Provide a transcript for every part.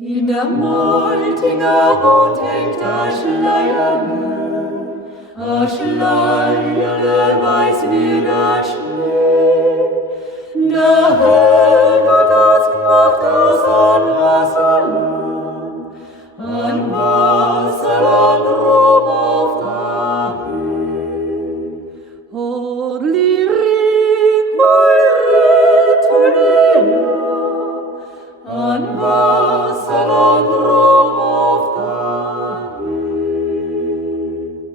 In der Moltinger Rot hängt Aschleierle weiß wie der Schnee. Der Herr hat das gemacht aus an Wasserland oben auf der Höhe. Hodli ring, an Wasserland oben auf der Höhe.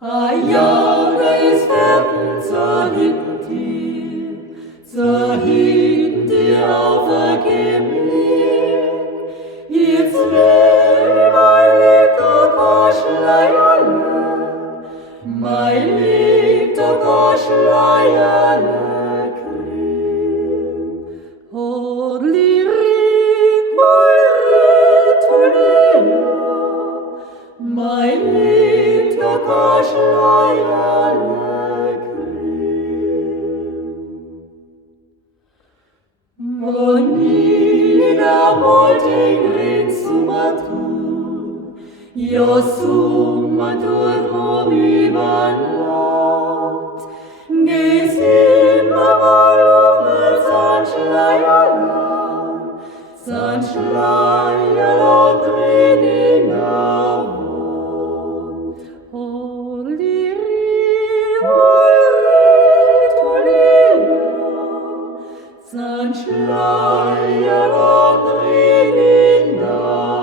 A Jahre ist Ferden zur hinten dir aufergeben lieg. Jetzt mein liebter Koschleierle, mein liebter Koschleierle krieg. Hodli ring, mein liebter Koschleierle von Ida Molting rin sumatu, jo sumatur drum übern Land. Geh's immer mal sein Schleierland drin in der Wand. Holli, sein Schleierland drin in der Wand.